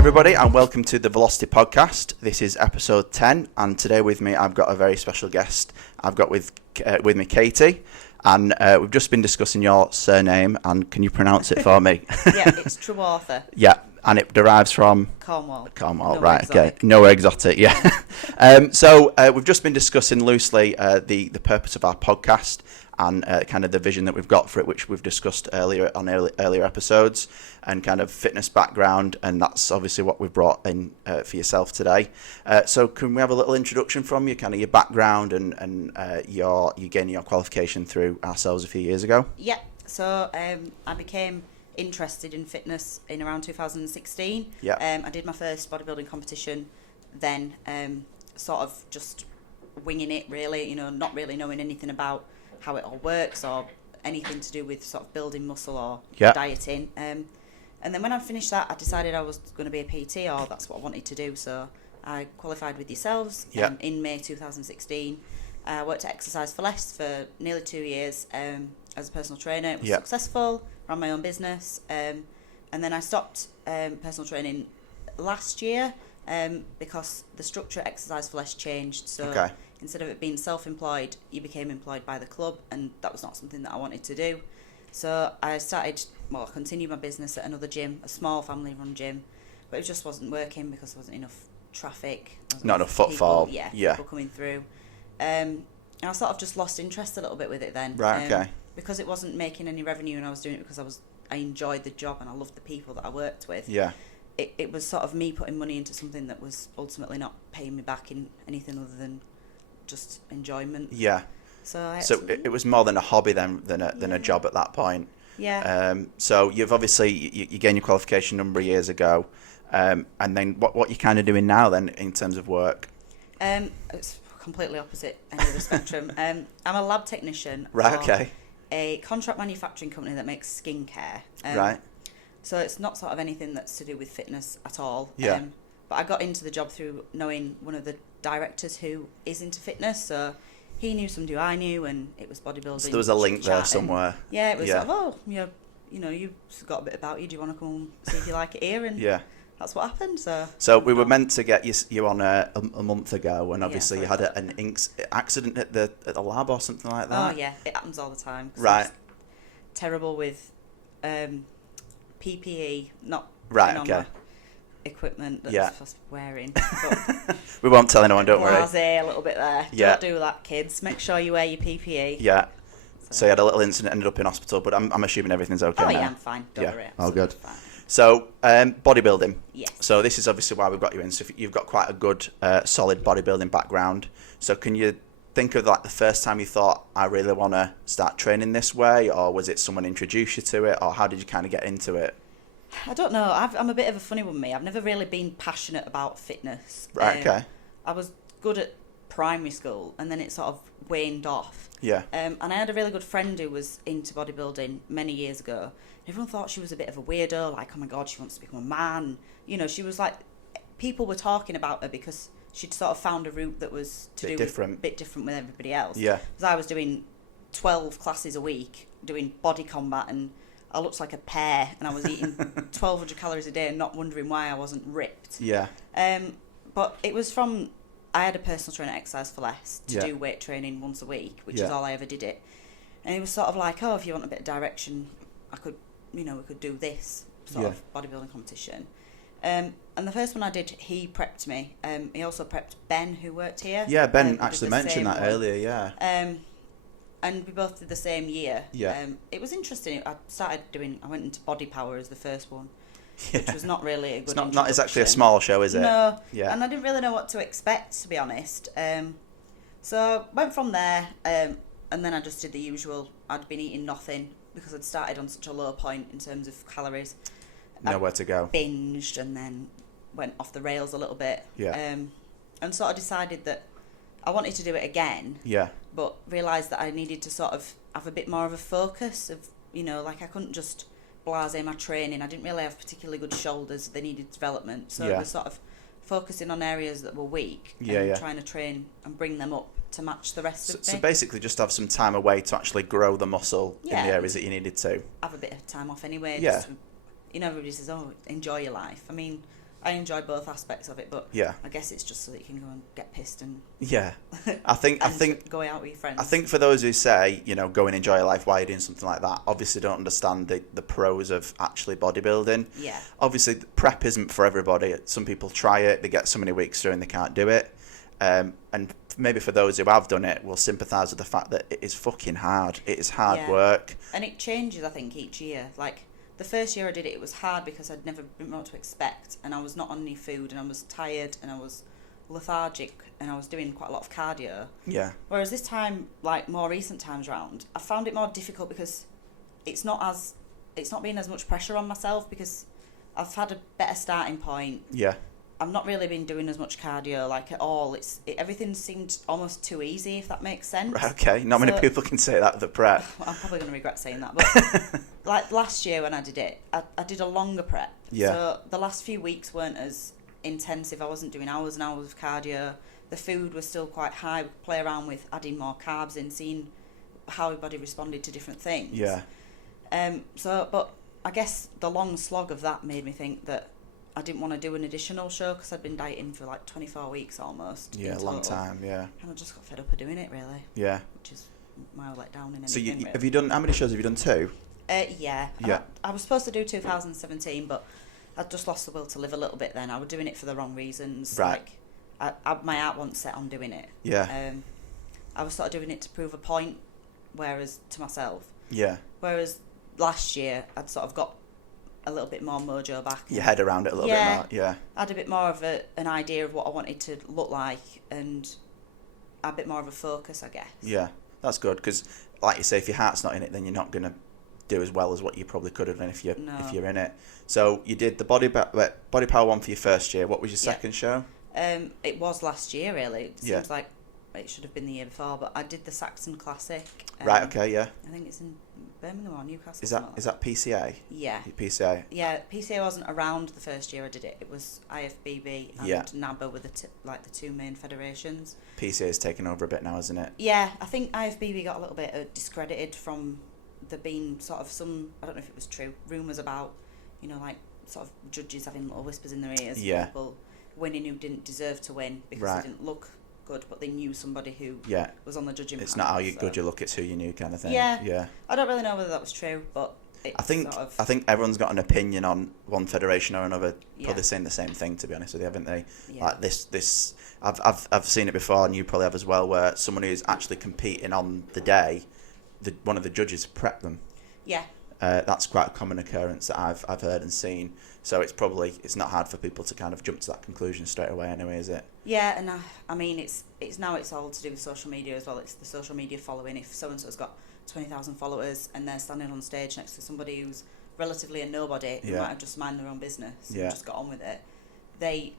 everybody, and welcome to the Velocity Podcast. This is episode 10, and today with me I've got a very special guest. I've got with me Katy, and we've just been discussing your surname, and can you pronounce it for me? Yeah, it's Trewartha. Yeah, and it derives from? Cornwall. Cornwall, right, exotic. Okay. Nowhere exotic, yeah. So we've just been discussing loosely the purpose of our podcast and kind of the vision that we've got for it, which we've discussed earlier on earlier episodes, and kind of fitness background, and that's obviously what we've brought in for yourself today. So can we have a little introduction from you, kind of your background and you gaining your qualification through ourselves a few years ago? Yeah, so I became interested in fitness in around 2016. Yeah. I did my first bodybuilding competition, then sort of just winging it really, not really knowing anything about how it all works or anything to do with sort of building muscle or dieting. And then when I finished that, I decided I was going to be a PT, or that's what I wanted to do. So I qualified with yourselves in May 2016. I worked at Exercise for Less for nearly 2 years as a personal trainer. It was successful, ran my own business. And then I stopped personal training last year because the structure at Exercise for Less changed. So instead of it being self-employed, you became employed by the club, and that was not something that I wanted to do. So I continued my business at another gym, a small family-run gym, but it just wasn't working because there wasn't enough traffic. Not enough footfall. People coming through. And I sort of just lost interest a little bit with it then. Right, okay. Because it wasn't making any revenue, and I was doing it because I enjoyed the job and I loved the people that I worked with. Yeah. It was sort of me putting money into something that was ultimately not paying me back in anything other than just enjoyment. Yeah. So it was more than a hobby than a job at that point. Yeah. So you've obviously you gained your qualification a number of years ago, and then what you're kind of doing now then in terms of work? It's completely opposite end of the spectrum. I'm a lab technician. Right. For Okay. a contract manufacturing company that makes skincare. Right. So it's not sort of anything that's to do with fitness at all. Yeah. But I got into the job through knowing one of the directors who is into fitness, so he knew somebody I knew, and it was bodybuilding. So there was a link there somewhere. Yeah, it was sort of, you've got a bit about you. Do you want to come and see if you like it here? And that's what happened. So we were meant to get you on a month ago, and obviously you had an accident at the lab or something like that. Oh yeah, it happens all the time. Right. I'm terrible with PPE, not right. Okay. Equipment that's just wearing. But we won't tell anyone, don't worry. Blasé a little bit there. Yeah. Don't do that, kids. Make sure you wear your PPE. Yeah. So you had a little incident, ended up in hospital, but I'm assuming everything's okay now. Yeah, I'm fine. Don't worry. All good. Fine. So bodybuilding. Yes. So this is obviously why we've got you in. So you've got quite a good, solid bodybuilding background. So can you think of like the first time you thought, I really want to start training this way, or was it someone introduced you to it, or how did you kind of get into it? I don't know. I'm a bit of a funny one, me. I've never really been passionate about fitness. Right, okay. I was good at primary school, and then it sort of waned off. Yeah. And I had a really good friend who was into bodybuilding many years ago. Everyone thought she was a bit of a weirdo, like, oh my God, she wants to become a man. She was like, people were talking about her because she'd sort of found a route that was a bit different with everybody else. Yeah. Because I was doing 12 classes a week, doing body combat, and I looked like a pear, and I was eating 1,200 calories a day and not wondering why I wasn't ripped. Yeah. But it was from, I had a personal trainer at Exercise for Less to do weight training once a week, which is all I ever did it. And it was sort of like, if you want a bit of direction, I could, we could do this sort of bodybuilding competition. And the first one I did, he prepped me. He also prepped Ben, who worked here. Yeah, Ben actually mentioned that earlier, yeah. And we both did the same year. Yeah. It was interesting. I went into Body Power as the first one, which was not really a good It's actually a small show, is it? No. Yeah. And I didn't really know what to expect, to be honest. So went from there, and then I just did the usual. I'd been eating nothing because I'd started on such a low point in terms of calories. Nowhere to go. Binged and then went off the rails a little bit. Yeah. And sort of decided that I wanted to do it again. Yeah. But realised that I needed to sort of have a bit more of a focus of, like I couldn't just blasé my training. I didn't really have particularly good shoulders. They needed development. So it was sort of focusing on areas that were weak and trying to train and bring them up to match the rest of me. So basically just have some time away to actually grow the muscle in the areas that you needed to. Have a bit of time off anyway. Yeah. Just, everybody says, enjoy your life. I mean, I enjoy both aspects of it, but Yeah. I guess it's just so that you can go and get pissed and Yeah. I think go out with your friends. I think for those who say, go and enjoy your life while you're doing something like that, obviously don't understand the pros of actually bodybuilding. Yeah. Obviously, prep isn't for everybody. Some people try it, they get so many weeks through and they can't do it. And maybe for those who have done it, will sympathise with the fact that it is fucking hard. It is hard work. And it changes, I think, each year. Like, the first year I did it, it was hard because I'd never been what to expect, and I was not on any food, and I was tired, and I was lethargic, and I was doing quite a lot of cardio. Yeah. Whereas this time, like more recent times round, I found it more difficult because it's not being as much pressure on myself because I've had a better starting point. Yeah. I've not really been doing as much cardio like at all. Everything seemed almost too easy, if that makes sense. Right, okay. Not many people can say that with the prep. I'm probably going to regret saying that, but like last year when I did it, I did a longer prep. Yeah. So the last few weeks weren't as intensive. I wasn't doing hours and hours of cardio. The food was still quite high. We could play around with adding more carbs in, seeing how everybody responded to different things. Yeah. But I guess the long slog of that made me think that I didn't want to do an additional show because I'd been dieting for like 24 weeks almost. Yeah, a long time, yeah. And I just got fed up of doing it, really. Yeah. Which is my let down in anything. So really. have you done, how many shows have you done? 2? Yeah. Yeah. I was supposed to do 2017, but I'd just lost the will to live a little bit then. I was doing it for the wrong reasons. Right. Like, my heart wasn't set on doing it. Yeah. I was sort of doing it to prove a point, whereas to myself. Yeah. Whereas last year, I'd sort of got a little bit more mojo back. Your head around it a little bit more. Yeah. I had a bit more of an idea of what I wanted to look like and a bit more of a focus, I guess. Yeah, that's good because, like you say, if your heart's not in it, then you're not going to do as well as what you probably could have done if you're in it. So you did the Body Power one for your first year. What was your second show? It was last year, really. It seems Yeah. like it should have been the year before, but I did the Saxon Classic. Right. Okay. Yeah. I think it's in Birmingham or Newcastle. Is that PCA? Yeah. PCA. Yeah, PCA wasn't around the first year I did it. It was IFBB and NABA were the two main federations. PCA is taking over a bit now, isn't it? Yeah, I think IFBB got a little bit discredited from there being sort of some, I don't know if it was true, rumours about, like sort of judges having little whispers in their ears. Yeah. People winning who didn't deserve to win because they didn't look good, but they knew somebody who was on the judging panel. It's not how good you look, it's who you knew kind of thing. Yeah. I don't really know whether that was true, but I think everyone's got an opinion on one federation or another, probably saying the same thing, to be honest with you, haven't they? Yeah. Like this I've seen it before, and you probably have as well, where someone who's actually competing on the day, one of the judges prep them. Yeah. That's quite a common occurrence that I've heard and seen. So it's not hard for people to kind of jump to that conclusion straight away anyway, is it? Yeah, and I mean it's all to do with social media as well. It's the social media following. If so and so's got 20,000 followers and they're standing on stage next to somebody who's relatively a nobody who might have just mind their own business and just got on with it, they've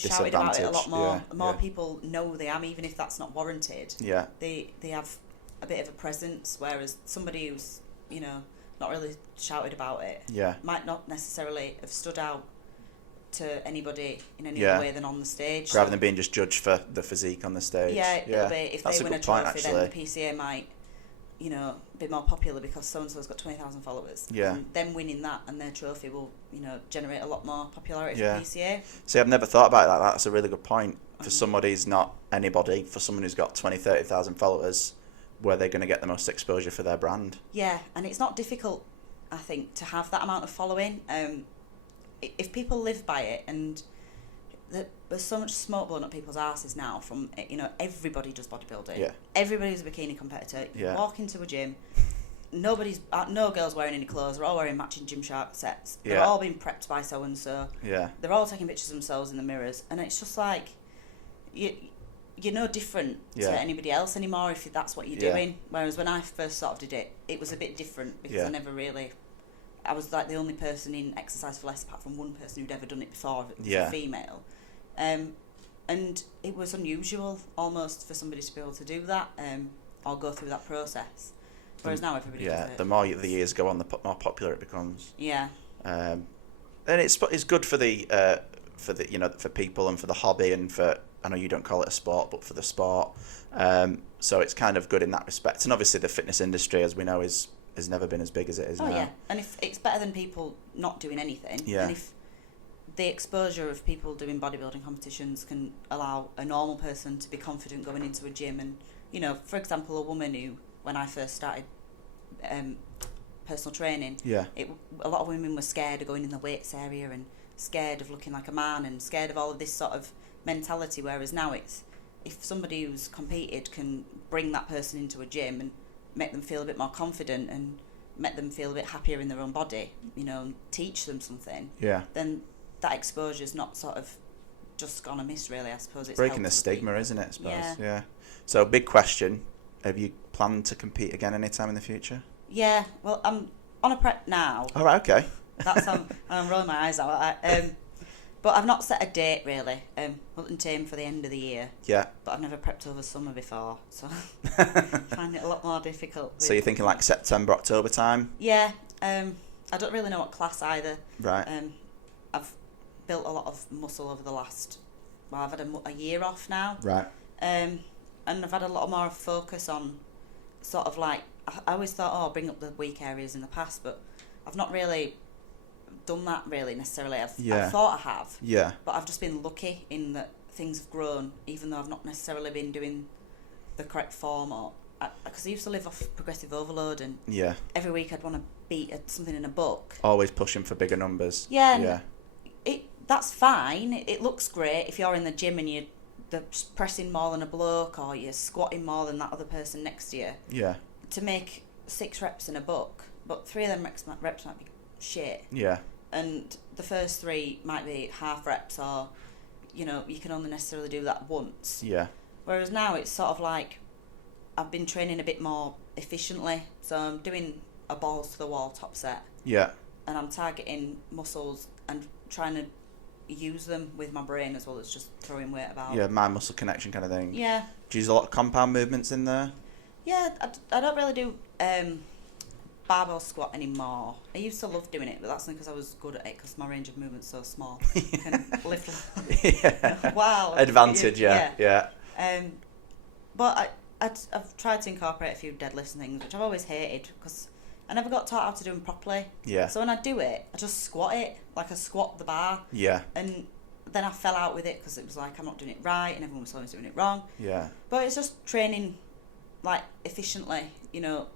shouted about it a lot more. More people know they am, even if that's not warranted. Yeah. They have a bit of a presence, whereas somebody who's not really shouted about it might not necessarily have stood out to anybody in any other way than on the stage. Rather than being just judged for the physique on the stage. Yeah, it'll be, if that's they win a point, trophy, actually. then the PCA might, be more popular because so-and-so's got 20,000 followers. Yeah. And them winning that and their trophy will, generate a lot more popularity for PCA. See, I've never thought about that. That's a really good point. For somebody who's not anybody, for someone who's got 30,000 followers, where they're going to get the most exposure for their brand. Yeah, and it's not difficult, I think, to have that amount of following. If people live by it, and there's so much smoke blowing up people's asses now from, everybody does bodybuilding. Yeah. Everybody's a bikini competitor. You Yeah. walk into a gym, no girls wearing any clothes. They're all wearing matching Gymshark sets. They're Yeah. all being prepped by so and so. Yeah. They're all taking pictures of themselves in the mirrors, and it's just like you're no different to anybody else anymore if that's what you're doing. Whereas when I first sort of did it, it was a bit different because I was like the only person in exercise for less, apart from one person who'd ever done it before. It was a female, and it was unusual almost for somebody to be able to do that or go through that process. Whereas now everybody does it. The more the years go on, the more popular it becomes. Yeah. And it's good for for people and for the hobby and for, I know you don't call it a sport, but for the sport. So it's kind of good in that respect. And obviously the fitness industry, as we know, is has never been as big as it is now. Oh yeah, and if it's better than people not doing anything, and if the exposure of people doing bodybuilding competitions can allow a normal person to be confident going into a gym, and you know, for example, a woman who, when I first started personal training, a lot of women were scared of going in the weights area and scared of looking like a man and scared of all of this sort of mentality, whereas now it's, if somebody who's competed can bring that person into a gym and make them feel a bit more confident and make them feel a bit happier in their own body, you know, and teach them something, then that exposure's not sort of just gone amiss, really. I suppose it's breaking the stigma, isn't it? I suppose. So, big question: have you planned to compete again anytime in the future? Yeah. Well, I'm on a prep now. All right. Okay. I'm rolling my eyes out. But I've not set a date, really. Wasn't aim for the end of the year. Yeah. But I've never prepped over summer before, so I find it a lot more difficult. So you're thinking like September, October time? Yeah. I don't really know what class either. Right. I've built a lot of muscle over the last, well, I've had a year off now. Right. And I've had a lot more focus on sort of like, I always thought, I'll bring up the weak areas in the past, but I've not really done that really necessarily. I thought I have. Yeah. But I've just been lucky in that things have grown, even though I've not necessarily been doing the correct form, or because I used to live off progressive overload, and every week I'd want to beat something in a book. Always pushing for bigger numbers. Yeah. Yeah. That's fine. It looks great if you're in the gym and you're pressing more than a bloke, or you're squatting more than that other person next to you. Yeah. To make 6 reps in a book, but 3 of them reps might be shit. Yeah. And the first 3 might be half reps, or, you know, you can only necessarily do that once. Yeah. Whereas now it's sort of like I've been training a bit more efficiently, so I'm doing a balls to the wall top set. Yeah. And I'm targeting muscles and trying to use them with my brain as well as just throwing weight about. Yeah, mind-muscle connection kind of thing. Yeah. Do you use a lot of compound movements in there? Yeah, I don't really do barbell squat anymore. I used to love doing it, but that's only because I was good at it, because my range of movement's so small. I can lift. Wow. Advantage, yeah. But I've tried to incorporate a few deadlifts and things, which I've always hated, because I never got taught how to do them properly. Yeah. So when I do it, I just squat it, like I squat the bar. Yeah. And then I fell out with it, because it was like, I'm not doing it right, and everyone was always doing it wrong. Yeah. But it's just training, like, efficiently, you know,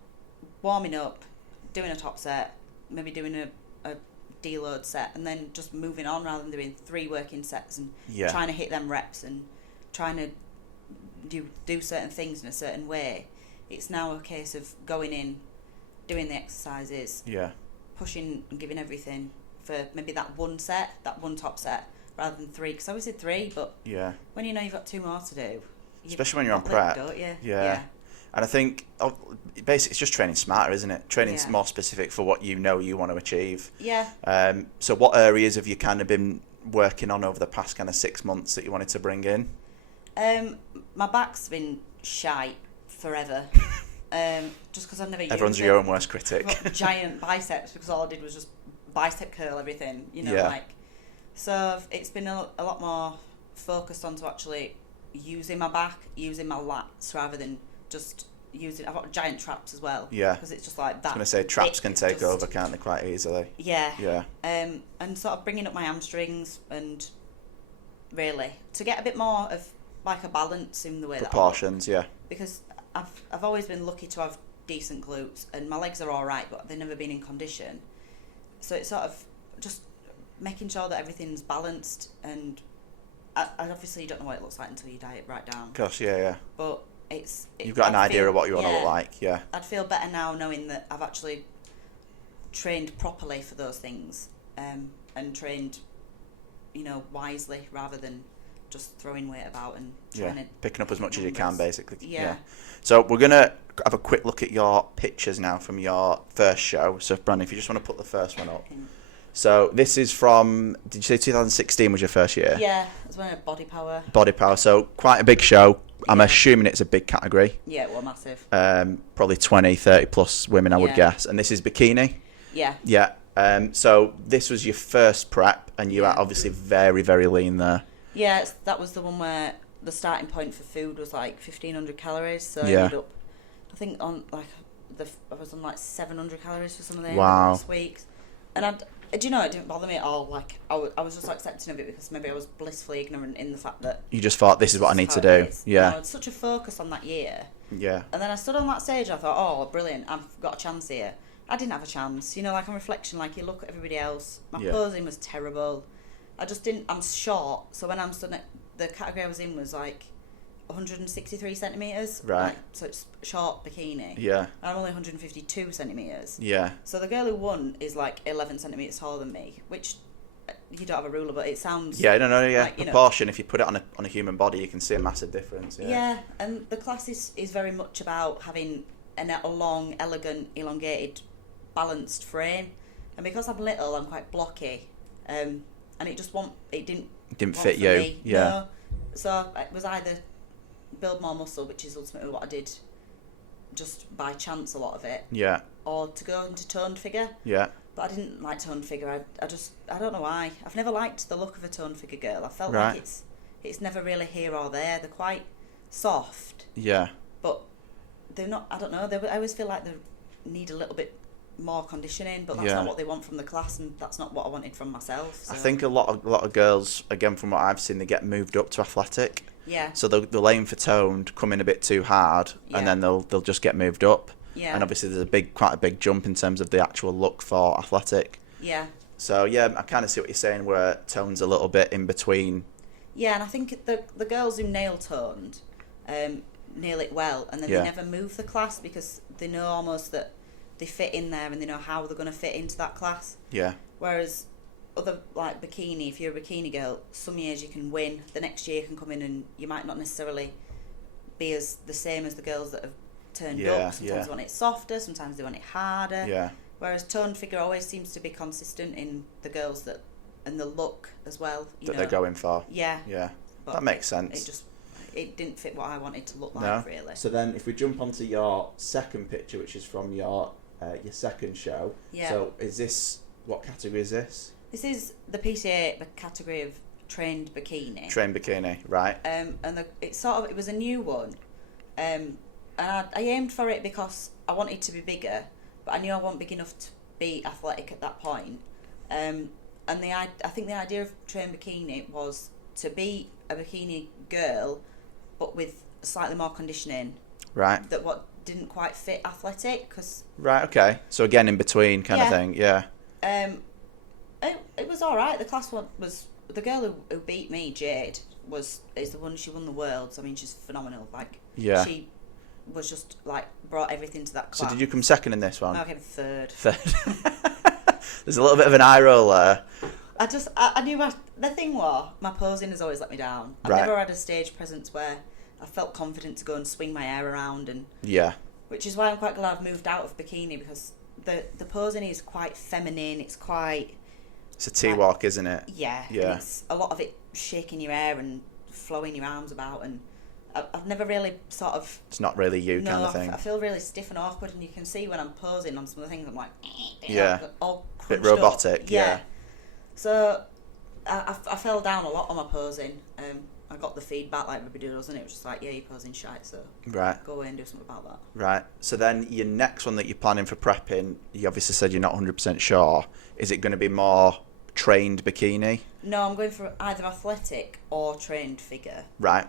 warming up, doing a top set, maybe doing a deload set, and then just moving on rather than doing 3 working sets and trying to hit them reps and trying to do certain things in a certain way. It's now a case of going in, doing the exercises, pushing and giving everything for maybe that one set, that one top set, rather than 3. Because I always did 3, but when you know you've got 2 more to do, especially when you're on prep, don't you? Yeah. And I think basically it's just training smarter, isn't it? Training more specific for what you know you want to achieve. Yeah. So what areas have you kind of been working on over the past kind of 6 months that you wanted to bring in? My back's been shite forever. Just because I've never used Everyone's your own worst critic. I've got giant biceps, because all I did was just bicep curl everything, you know, like. So it's been a lot more focused on to actually using my back, using my lats, rather than just using. I've got giant traps as well. Yeah. Because it's just like that. I was going to say, traps can take over, can't they, quite easily? Yeah. Yeah. And sort of bringing up my hamstrings, and really to get a bit more of like a balance in the way proportions, that I look. Because I've always been lucky to have decent glutes, and my legs are all right, but they've never been in condition. So it's sort of just making sure that everything's balanced, and I obviously you don't know what it looks like until you diet right down. Gosh, yeah. But you've got an idea of what you want to look like, yeah. I'd feel better now knowing that I've actually trained properly for those things, and trained, you know, wisely, rather than just throwing weight about and trying to picking up as much as you can, basically. Yeah. So we're gonna have a quick look at your pictures now from your first show. So Brandon, if you just want to put the first one up. So this is from, did you say 2016 was your first year? Yeah, it was when I had Body Power. Body Power, so quite a big show. I'm assuming it's a big category. Yeah, well, massive. Probably 20, 30 plus women, I would guess. And this is bikini? Yeah. Yeah. So this was your first prep, and you are obviously very, very lean there. Yeah, that was the one where the starting point for food was like 1,500 calories. So I ended up, I think, on like I was on like 700 calories for some of the Wow. last weeks, and do you know, it didn't bother me at all. Like I was just accepting of it because maybe I was blissfully ignorant in the fact that You just thought, this is what I need to how it do. is. Yeah. You know, it's such a focus on that year. Yeah. And then I stood on that stage. I thought, oh, brilliant! I've got a chance here. I didn't have a chance. You know, like on reflection, like you look at everybody else. My Yeah. posing was terrible. I just didn't. I'm short, so when I'm stood at the category I was in was like 163 centimeters. Right. Like, so it's short bikini. Yeah. I'm only 152 centimeters. Yeah. So the girl who won is like 11 centimeters taller than me, which you don't have a ruler, but it sounds. Yeah, I don't know. Yeah, like, you know, proportion. If you put it on a human body, you can see a massive difference. Yeah. Yeah, and the class is very much about having a long, elegant, elongated, balanced frame. And because I'm little, I'm quite blocky, and it didn't Didn't want fit for you. me. Yeah. No. So it was either build more muscle, which is ultimately what I did, just by chance a lot of it, Yeah. or to go into toned figure. Yeah. But I didn't like toned figure. I don't know why. I've never liked the look of a toned figure girl. I felt Right. like it's never really here or there. They're quite soft, Yeah. but they're not. I don't know. I always feel like they need a little bit more conditioning, but that's Yeah. not what they want from the class, and that's not what I wanted from myself. So. I think a lot of girls, again from what I've seen, they get moved up to athletic. Yeah. So they'll aim for toned, come in a bit too hard, Yeah. and then they'll just get moved up. Yeah. And obviously there's quite a big jump in terms of the actual look for athletic. Yeah. So yeah, I kind of see what you're saying, where tone's a little bit in between. Yeah, and I think the girls who nail toned nail it well, and then Yeah. they never move the class because they know almost that they fit in there and they know how they're going to fit into that class. Yeah. Whereas other, like bikini, if you're a bikini girl, some years you can win, the next year you can come in and you might not necessarily be as the same as the girls that have turned Yeah, up. Sometimes yeah. they want it softer, sometimes they want it harder. Yeah. Whereas toned figure always seems to be consistent in the girls that, and the look as well. That they're going for. Yeah. Yeah. But That makes sense. It didn't fit what I wanted to look like, No. really. So then, if we jump onto your second picture, which is from your second show. Yeah. So is this, what category is this? This is the PTA category of trained bikini. Train bikini, right? And it was a new one, and I aimed for it because I wanted to be bigger, but I knew I wasn't big enough to be athletic at that point. And I think the idea of trained bikini was to be a bikini girl, but with slightly more conditioning. Right. That what didn't quite fit athletic, because Right. Okay. So again, in between kind of Yeah. thing. Yeah. it was all right. The class one was the girl who beat me, Jade, is the one. She won the worlds. I mean, she's phenomenal. Like, Yeah. she was just like brought everything to that So class. did you come second in this one? I came third. Third. There's a little bit of an eye roll there. I knew the thing was, my posing has always let me down. I've Right. never had a stage presence where I felt confident to go and swing my hair around, and Yeah. which is why I'm quite glad I've moved out of bikini, because the posing is quite feminine. It's quite It's a T-walk, isn't it? yeah. Yeah. And it's a lot of it shaking your hair and flowing your arms about, and I've never really sort of. It's not really you No, kind of thing. I feel really stiff and awkward, and you can see when I'm posing on some of the things, I'm like, Yeah. all Bit crunched up. robotic, yeah. So I fell down a lot on my posing. I got the feedback like everybody does, and it was just like, yeah, you're posing shite, so Right. go away and do something about that. Right. So then your next one that you're planning for prepping, you obviously said you're not 100% sure. Is it going to be more trained bikini? No, I'm going for either athletic or trained figure. Right.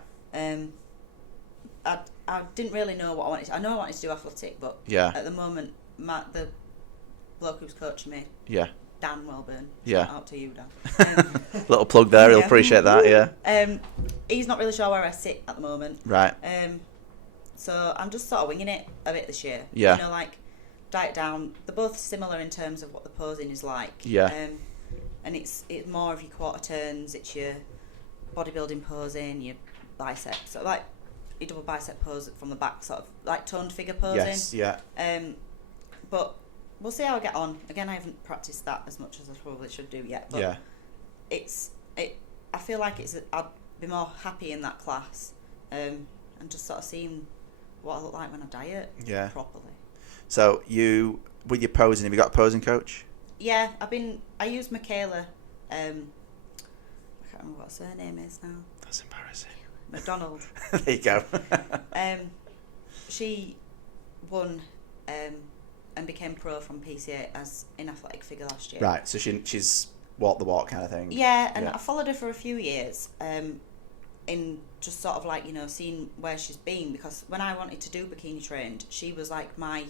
I didn't really know what I wanted. I know I wanted to do athletic, but Yeah. at the moment, the bloke who's coaching me, Yeah. Dan Welburn. Yeah. Shout out to you, Dan. Little plug there. He'll Yeah. appreciate that. Yeah. He's not really sure where I sit at the moment. Right. So I'm just sort of winging it a bit this year. Yeah. You know, like diet down. They're both similar in terms of what the posing is like. Yeah. And it's more of your quarter turns. It's your bodybuilding posing, your biceps. So like your double bicep pose from the back, sort of like toned figure posing. Yes. Yeah. But we'll see how I get on. Again, I haven't practiced that as much as I probably should do yet. But Yeah. I feel like I'd be more happy in that class, and just sort of seeing what I look like when I diet Yeah. properly. So with your posing, have you got a posing coach? Yeah, I use Michaela. I can't remember what her name is now. That's embarrassing. McDonald. There you go. She won and became pro from PTA as in athletic figure last year. Right, so she's walk the walk kind of thing. Yeah, and I followed her for a few years, in just sort of like, you know, seeing where she's been, because when I wanted to do Bikini Trained, she was like my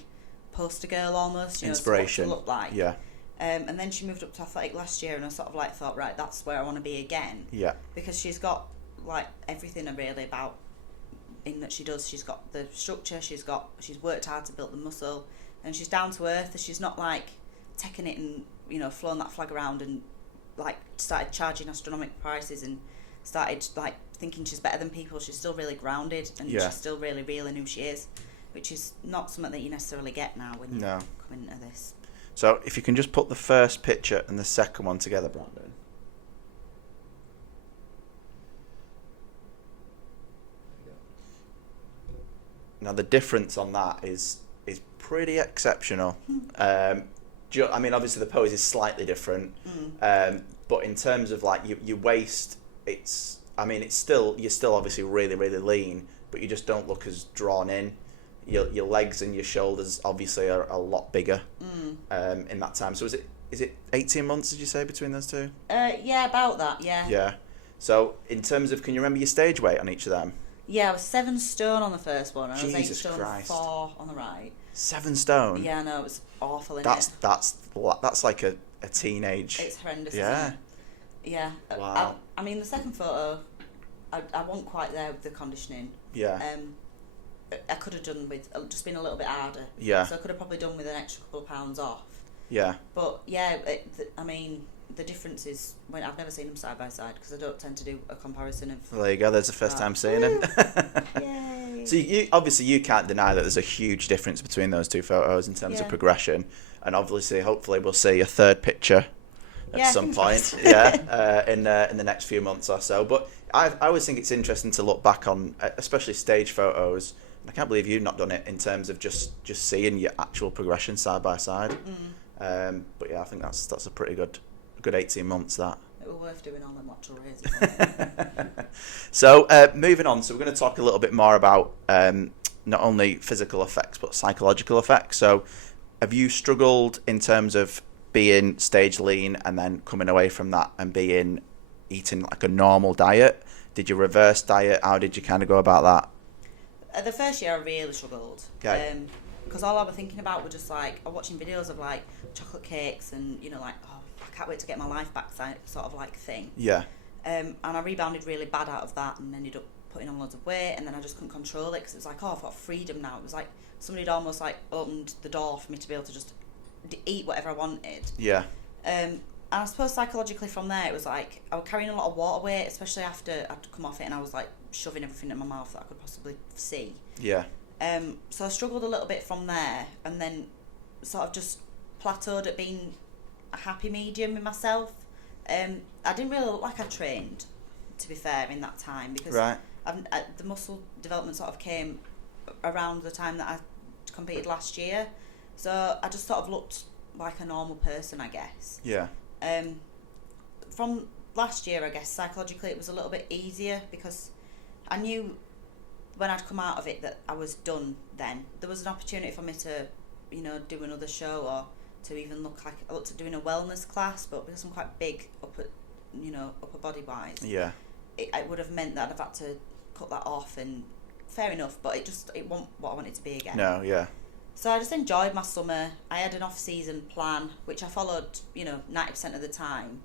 poster girl almost, you inspiration. know, what to look like. Yeah. And then she moved up to athletic last year, and I sort of like thought, right, that's where I want to be again. Yeah. Because she's got like everything really about in that she does. She's got the structure, she's worked hard to build the muscle, and she's down to earth. She's not like taking it and, you know, flown that flag around and like started charging astronomical prices and started like thinking she's better than people. She's still really grounded, and she's still really real in who she is, which is not something that you necessarily get now when you come into this. So if you can just put the first picture and the second one together, Brandon. Now the difference on that is pretty exceptional. I mean, obviously the pose is slightly different, but in terms of like your waist, you're still obviously really, really lean, but you just don't look as drawn in. Your legs and your shoulders obviously are a lot bigger in that time. So is it 18 months, did you say, between those two? Yeah, about that, yeah. Yeah. So in terms of, can you remember your stage weight on each of them? Yeah, I was 7 stone on the first one, and I was 8 stone Christ. 4 on the right. 7 stone? Yeah, no, it was awful, That's like a teenage. It's horrendous, yeah. isn't it? Yeah. Wow. I mean, the second photo, I wasn't quite there with the conditioning. Yeah. I could have done with just been a little bit harder. Yeah. So I could have probably done with an extra couple of pounds off. Yeah. But yeah, I mean, the difference is when I've never seen them side by side, because I don't tend to do a comparison of. Well, there you go. There's the first time seeing them. Yay! So you obviously you can't deny that there's a huge difference between those two photos in terms of progression, and obviously, hopefully, we'll see a third picture at some point. In the next few months or so. But I always think it's interesting to look back on, especially stage photos. I can't believe you've not done it in terms of just seeing your actual progression side by side. But yeah, I think that's a pretty good 18 months, that. It was worth doing all them lateral raises. So moving on, so we're going to talk a little bit more about not only physical effects but psychological effects. So have you struggled in terms of being stage lean and then coming away from that and eating like a normal diet? Did you reverse diet? How did you kind of go about that? The first year I really struggled. Okay. Because all I was thinking about were just like, I was watching videos of like chocolate cakes and, you know, like, oh, I can't wait to get my life back sort of like thing. Yeah. And I rebounded really bad out of that and ended up putting on loads of weight, and then I just couldn't control it because it was like, oh, I've got freedom now. It was like somebody had almost like opened the door for me to be able to just eat whatever I wanted. Yeah. And I suppose psychologically from there, it was like I was carrying a lot of water weight, especially after I'd come off it and I was like shoving everything in my mouth that I could possibly see. Yeah. So I struggled a little bit from there, and then sort of just plateaued at being a happy medium with myself. I didn't really look like I trained, to be fair, in that time, because the muscle development sort of came around the time that I competed last year. So I just sort of looked like a normal person, I guess. Yeah. From last year, I guess, psychologically it was a little bit easier because I knew when I'd come out of it that I was done then. There was an opportunity for me to, you know, do another show or to even look like, I looked at doing a wellness class, but because I'm quite big upper body wise, it would have meant that I'd have had to cut that off, and fair enough, but it wasn't what I wanted to be again. No, yeah. So I just enjoyed my summer. I had an off-season plan, which I followed, 90% of the time.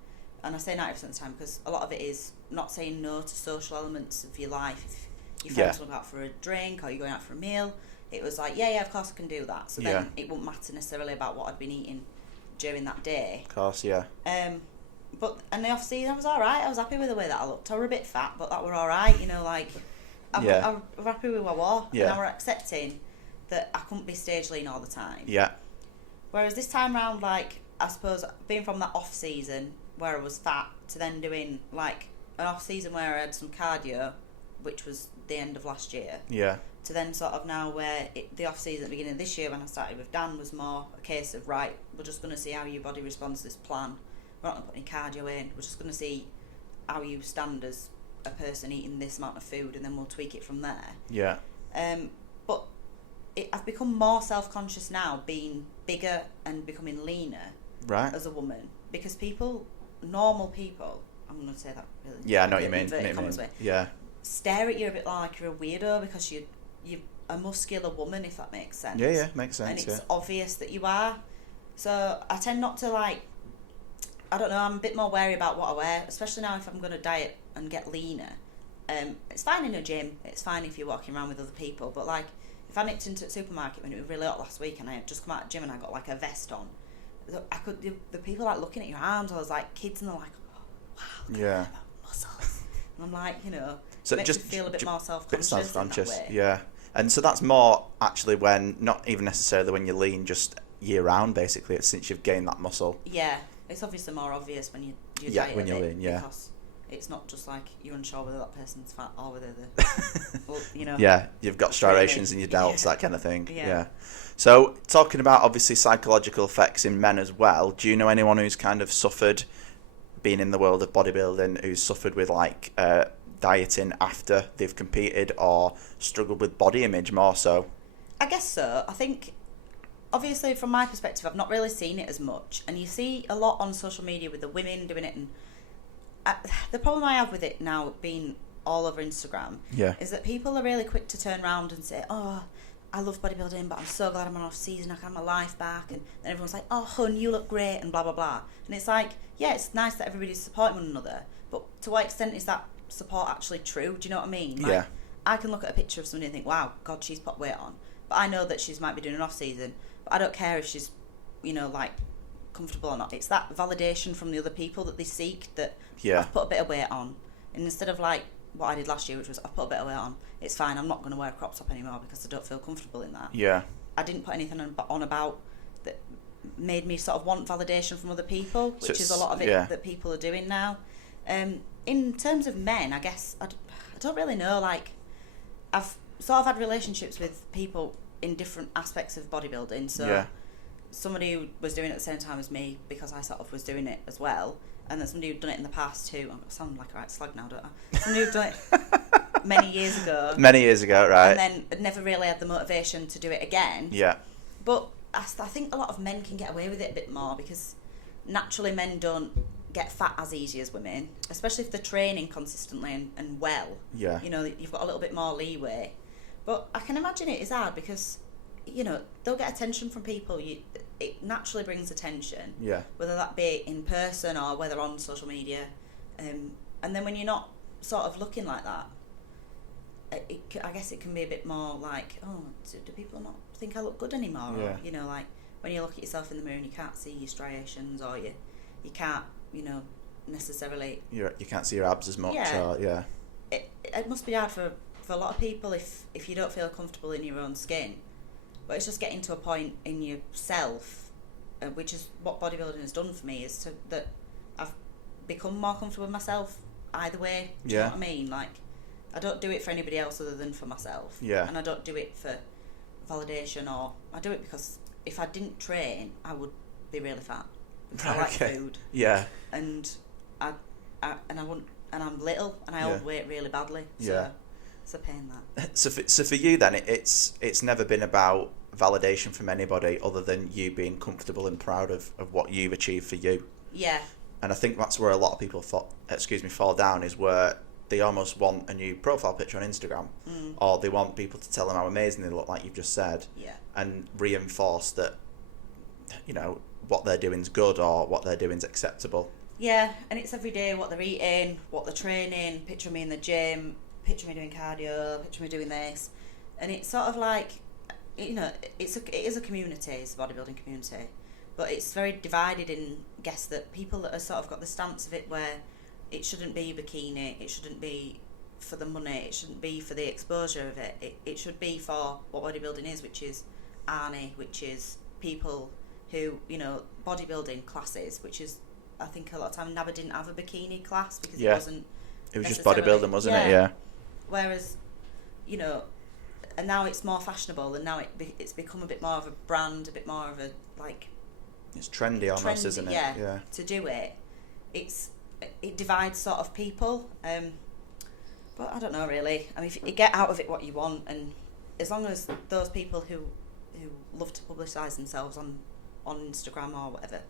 And I say 90% of the time because a lot of it is not saying no to social elements of your life. If your friends want to go out for a drink or you're going out for a meal, it was like, yeah, of course I can do that. So then it wouldn't matter necessarily about what I'd been eating during that day. Of course, yeah. But in the off-season, I was all right. I was happy with the way that I looked. I were a bit fat, but that were all right. I was happy with what I wore. Yeah. And I were accepting that I couldn't be stage lean all the time. Yeah. Whereas this time round, like, I suppose being from that off season where I was fat to then doing like an off season where I had some cardio, which was the end of last year. Yeah. To then sort of now where the off season at the beginning of this year when I started with Dan was more a case of, right, we're just going to see how your body responds to this plan. We're not going to put any cardio in. We're just going to see how you stand as a person eating this amount of food, and then we'll tweak it from there. Yeah. But I've become more self-conscious now, being bigger and becoming leaner as a woman, because normal people, I'm going to say that really. Yeah, I know what you mean. Inverted commas way, yeah. Stare at you a bit like you're a weirdo because you're a muscular woman, if that makes sense. Yeah, makes sense. And it's obvious that you are. So I tend not to I don't know, I'm a bit more wary about what I wear, especially now if I'm going to diet and get leaner. It's fine in a gym, it's fine if you're walking around with other people, but like, if I nipped into the supermarket when it was really hot last week and I had just come out of the gym and I got like a vest on, the people like looking at your arms, I was like kids, and they're like, oh, wow, look at them muscles. And I'm like, so makes just me feel a bit more self-conscious in that way. Yeah. And so that's more actually when, not even necessarily when you're lean, just year round basically, it's since you've gained that muscle. Yeah, it's obviously more obvious when you diet when you're lean, because it's not just like you're unsure whether that person's fat or whether they're, Yeah, you've got striations in your delts, that kind of thing. Yeah. So talking about obviously psychological effects in men as well, do you know anyone who's kind of suffered, being in the world of bodybuilding, who's suffered with like dieting after they've competed or struggled with body image more so? I guess so. I think, obviously from my perspective, I've not really seen it as much, and you see a lot on social media with the women doing it, and the problem I have with it now being all over Instagram is that people are really quick to turn around and say, oh, I love bodybuilding, but I'm so glad I'm on off season, I can have my life back, and then everyone's like, oh hun, you look great, and blah blah blah. And it's like, yeah, it's nice that everybody's supporting one another, but to what extent is that support actually true? Do you know what I mean? Like, I can look at a picture of somebody and think, wow, God, she's put weight on, but I know that she's might be doing an off season, but I don't care if she's, like, comfortable or not. It's that validation from the other people that they seek, that I've put a bit of weight on, and instead of like what I did last year, which was I put a bit of weight on, it's fine, I'm not going to wear a crop top anymore because I don't feel comfortable in that. I didn't put anything on about that made me sort of want validation from other people, which is a lot of it that people are doing now. In terms of men, I guess I don't really know, like, I've sort of had relationships with people in different aspects of bodybuilding, so somebody who was doing it at the same time as me because I sort of was doing it as well, and then somebody who'd done it in the past too. I sound like a right slag now, don't I? Somebody who'd done it many years ago, right, and then never really had the motivation to do it again. But I think a lot of men can get away with it a bit more because naturally men don't get fat as easy as women, especially if they're training consistently and well. You've got a little bit more leeway. But I can imagine it is hard because, they'll get attention from people. It naturally brings attention. Whether that be in person or whether on social media. And then when you're not sort of looking like that, I guess it can be a bit more like, oh, do people not think I look good anymore? Or, like when you look at yourself in the mirror and you can't see your striations, or you can't, necessarily... You can't see your abs as much. It must be hard for a lot of people if you don't feel comfortable in your own skin. But it's just getting to a point in yourself, which is what bodybuilding has done for me, is that I've become more comfortable with myself either way. Do you know what I mean? Like, I don't do it for anybody else other than for myself. And I don't do it for validation, or I do it because if I didn't train, I would be really fat. Because I like food. And I'm little and I hold weight really badly. So it's a pain that. So for you then, it's never been about validation from anybody other than you being comfortable and proud of what you've achieved for you. And I think that's where a lot of people fall down, is where they almost want a new profile picture on Instagram, or they want people to tell them how amazing they look, like you've just said, and reinforce that, what they're doing's good or what they're doing's acceptable. And it's every day what they're eating, what they're training, picture me in the gym, picture me doing cardio, picture me doing this, and it's sort of like, it is a community, it's a bodybuilding community, but it's very divided in, I guess, that people that are sort of got the stance of it where it shouldn't be bikini, it shouldn't be for the money, it shouldn't be for the exposure of it, it should be for what bodybuilding is, which is Arnie, which is people who, bodybuilding classes, which is, I think a lot of time NABA didn't have a bikini class because it wasn't. It was just bodybuilding, wasn't it? Whereas, and now it's more fashionable, and now it's become a bit more of a brand, a bit more of a, like... It's trendy almost, isn't it? Yeah. To do it. It divides sort of people. But I don't know, really. I mean, if you get out of it what you want, and as long as those people who love to publicise themselves on Instagram or whatever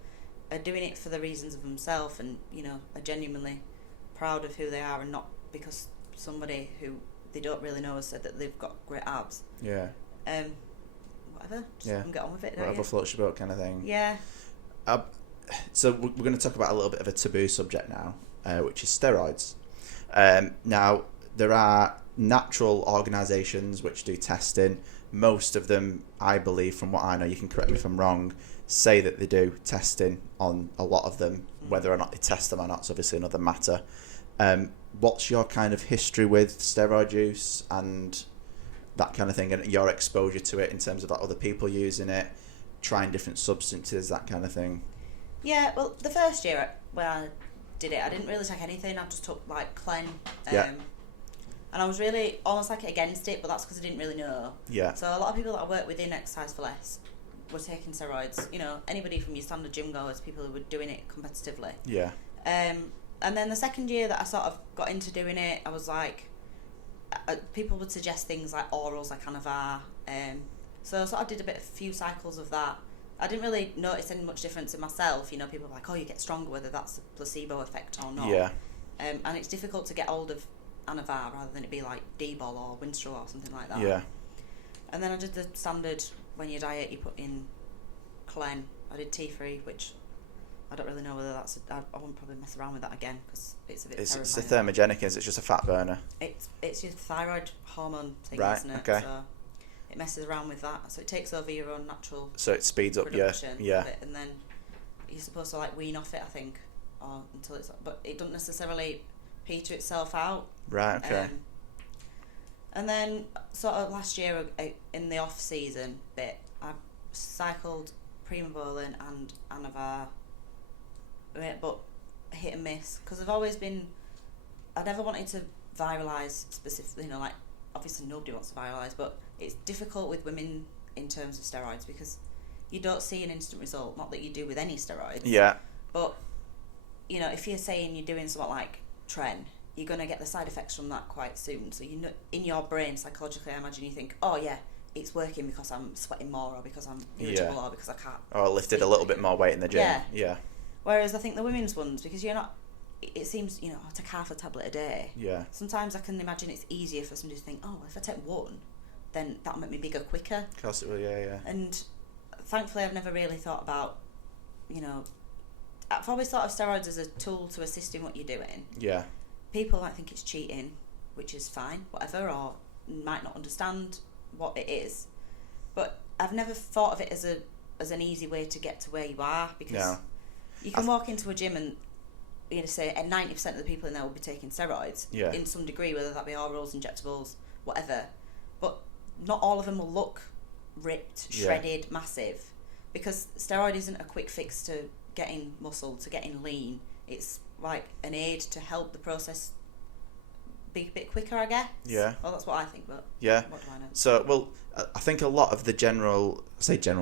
are doing it for the reasons of themselves, and are genuinely proud of who they are, and not because somebody who they don't really know has said that they've got great abs. Yeah. Whatever. Just get on with it. Whatever floats your boat, kind of thing. Yeah. So we're going to talk about a little bit of a taboo subject now, which is steroids. Now, there are natural organisations which do testing. Most of them, I believe, from what I know, you can correct me if I'm wrong, say that they do testing on a lot of them. Whether or not they test them or not is obviously another matter. What's your kind of history with steroid use and that kind of thing, and your exposure to it in terms of like other people using it, trying different substances, that kind of thing? Yeah, well, the first year when I did it, I didn't really take anything. I just took like Clen. And I was really almost like against it, but that's because I didn't really know. Yeah. So a lot of people that I work with in Exercise for Less were taking steroids. Anybody from your standard gym goers, people who were doing it competitively. Yeah. And then the second year that I sort of got into doing it, I was like, people would suggest things like orals, like Anavar. So I sort of did a few cycles of that. I didn't really notice any much difference in myself. People were like, oh, you get stronger, whether that's a placebo effect or not. Yeah. And it's difficult to get hold of Anavar rather than it be like D-Bol or Winstrol or something like that. Yeah. And then I did the standard, when you diet, you put in Clen. I did T3, which I don't really know whether that's... I won't probably mess around with that again because it's a bit terrifying. It's a thermogenic, is it? It's just a fat burner? It's your thyroid hormone thing, right, isn't it? Okay. So it messes around with that. So it takes over your own natural... So it speeds up, yeah. And then you're supposed to like wean off it, I think, or until it's... But it doesn't necessarily peter itself out. Right, okay. And then sort of last year in the off-season bit, I cycled Primobolan and Anavar, but hit and miss, because I've always been... I never wanted to viralise specifically, like, obviously nobody wants to viralise, but it's difficult with women in terms of steroids because you don't see an instant result, not that you do with any steroids. Yeah. But, if you're saying you're doing something like Tren, you're going to get the side effects from that quite soon. So in your brain, psychologically, I imagine you think, oh yeah, it's working because I'm sweating more, or because I'm irritable, or because I can't... Or I lifted a little bit more weight in the gym. Yeah. Whereas I think the women's ones, because you're not... It seems, I take half a tablet a day. Yeah. Sometimes I can imagine it's easier for somebody to think, oh, if I take one, then that'll make me bigger quicker. Of course it will, yeah. And thankfully I've never really thought about, I've always thought of steroids as a tool to assist in what you're doing. Yeah. People might think it's cheating, which is fine, whatever, or might not understand what it is. But I've never thought of it as an easy way to get to where you are, because you can walk into a gym and say 90% of the people in there will be taking steroids in some degree, whether that be orals, injectables, whatever. But not all of them will look ripped, shredded, massive, because steroid isn't a quick fix to getting muscle, to getting lean. It's like an aid to help the process be a bit quicker, I guess. Yeah. Well, that's what I think, but what do I know? So, well, I think a lot of the general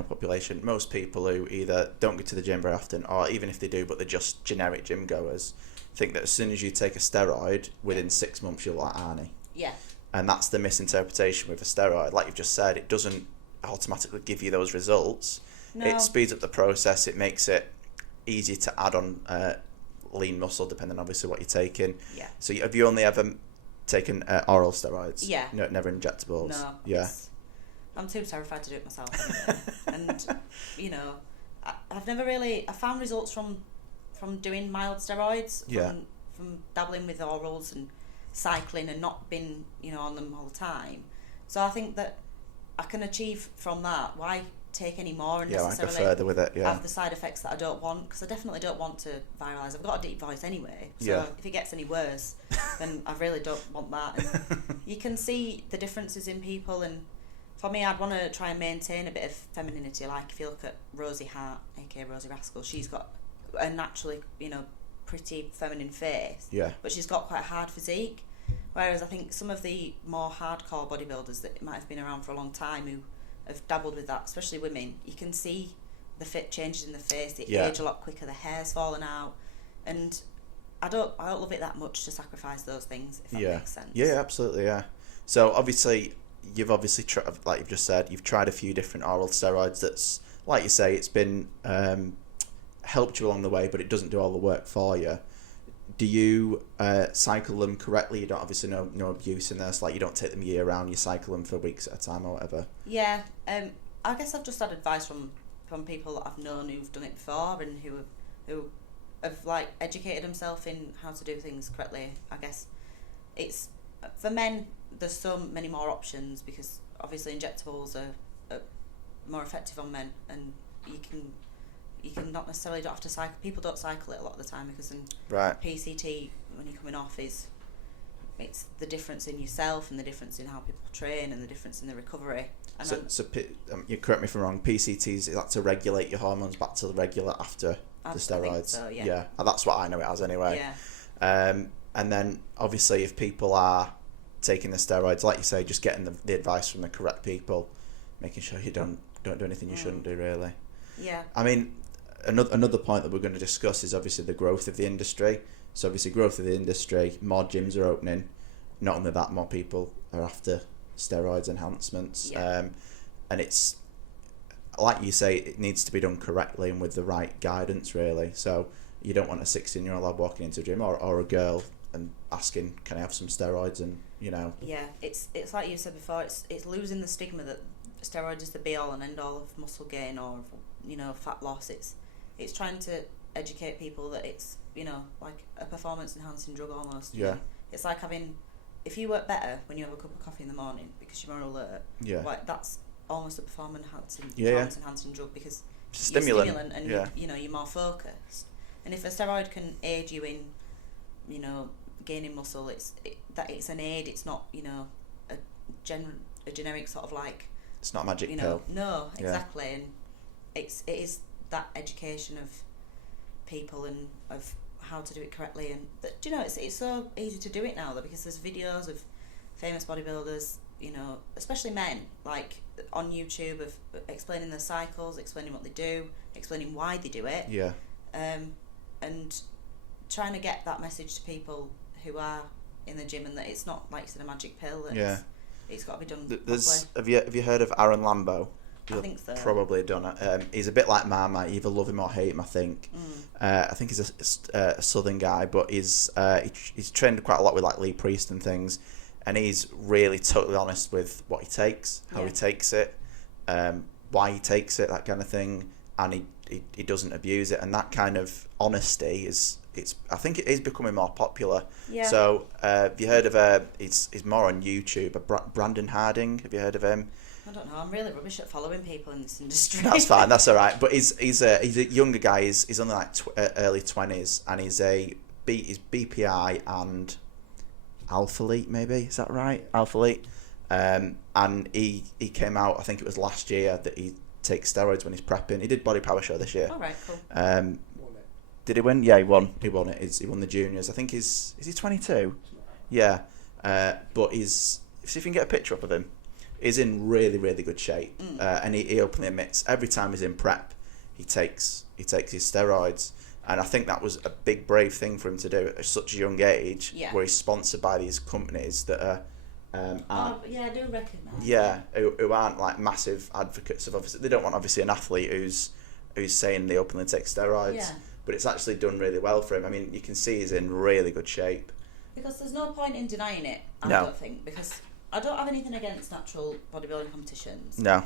population, most people who either don't go to the gym very often, or even if they do, but they're just generic gym goers, think that as soon as you take a steroid, within 6 months you're like Arnie. Yeah. And that's the misinterpretation with a steroid. Like you've just said, it doesn't automatically give you those results. No. It speeds up the process. It makes it easier to add on lean muscle, depending obviously what you're taking. Yeah. So have you only ever taken oral steroids? Yeah. No, never injectables? No. Yeah. I'm too terrified to do it myself. And, I've never really... I found results from doing mild steroids, from dabbling with orals and cycling and not been, on them all the time. So I think that I can achieve from that. Why take any more and necessarily go further with it, have the side effects that I don't want? Because I definitely don't want to viralise. I've got a deep voice anyway, so if it gets any worse, then I really don't want that. And you can see the differences in people, and for me, I'd want to try and maintain a bit of femininity. Like if you look at Rosie Hart, aka Rosie Rascal, she's got a naturally, pretty feminine face, but she's got quite a hard physique. Whereas I think some of the more hardcore bodybuilders that might have been around for a long time who have dabbled with that, especially women, you can see the fit changes in the face, they age a lot quicker, the hair's falling out, and I don't love it that much to sacrifice those things, if that makes sense. Yeah, absolutely, yeah. So obviously you've obviously like you've just said, you've tried a few different oral steroids. That's, like you say, it's been helped you along the way, but it doesn't do all the work for you. Do you cycle them correctly? You don't, obviously, no abuse in this. Like, you don't take them year round. You cycle them for weeks at a time or whatever. Yeah, I guess I've just had advice from people that I've known who've done it before and who have like educated themselves in how to do things correctly. I guess it's for men. There's so many more options because obviously injectables are more effective on men, and you can not necessarily don't have to cycle. People don't cycle it a lot of the time because in PCT, when you're coming off, it's the difference in yourself and the difference in how people train and the difference in the recovery. And so you correct me if I'm wrong. PCTs, is that to regulate your hormones back to the regular after the steroids? I think so, yeah. That's what I know it as anyway. Yeah. And then obviously if people are taking the steroids, like you say, just getting the advice from the correct people, making sure you don't do anything you shouldn't do, really. Yeah. I mean, another point that we're going to discuss is obviously the growth of the industry. So obviously growth of the industry, more gyms are opening. Not only that, more people are after steroids enhancements. Yeah. And it's, like you say, it needs to be done correctly and with the right guidance, really. So you don't want a 16-year-old lad walking into a gym or a girl and asking, can I have some steroids? And, you know. Yeah, it's like you said before, it's losing the stigma that steroids is the be-all and end-all of muscle gain or, you know, fat loss. It's trying to educate people that it's, you know, like a performance-enhancing drug almost. Yeah. It's like having, if you work better when you have a cup of coffee in the morning because you're more alert, like that's almost a performance-enhancing drug because stimulant and you know, you're more focused. And if a steroid can aid you in, you know, gaining muscle, it's an aid. It's not, you know, a generic sort of like. It's not a magic pill. pill. No, exactly, and it is that education of people and of how to do it correctly, and do you know, it's so easy to do it now though because there's videos of famous bodybuilders, you know, especially men, like on YouTube of explaining their cycles, explaining what they do, explaining why they do it. Yeah. And trying to get that message to people who are in the gym and that it's not, like you said, a magic pill. And it's got to be done properly. Have you heard of Aaron Lambo? I think so. Probably done it. He's a bit like Marmite. You either love him or hate him, I think. I think he's a southern guy, but he's trained quite a lot with like Lee Priest and things, and he's really totally honest with what he takes, how he takes it, why he takes it, that kind of thing, and he doesn't abuse it, and that kind of honesty I think it is becoming more popular. Yeah. So have you heard of he's more on YouTube, Brandon Harding? Have you heard of him? I don't know. I'm really rubbish at following people in this industry. That's fine. That's all right. But he's a younger guy. He's only like early 20s, and he's BPI and Alpha Elite, maybe, is that right? Alpha Elite. And he came out, I think it was last year, that he takes steroids when he's prepping. He did Body Power Show this year. All right, cool. Did he win? Yeah, he won. He won it. He won the juniors. I think is he 22? Yeah. But see if you can get a picture up of him. He's in really, really good shape, and he openly admits every time he's in prep, he takes his steroids, and I think that was a big, brave thing for him to do at such a young age, where he's sponsored by these companies that are. I do recognise. Yeah, who aren't like massive advocates of, obviously they don't want obviously an athlete who's saying they openly take steroids. Yeah. But it's actually done really well for him. I mean, you can see he's in really good shape. Because there's no point in denying it. I don't think, because I don't have anything against natural bodybuilding competitions. No.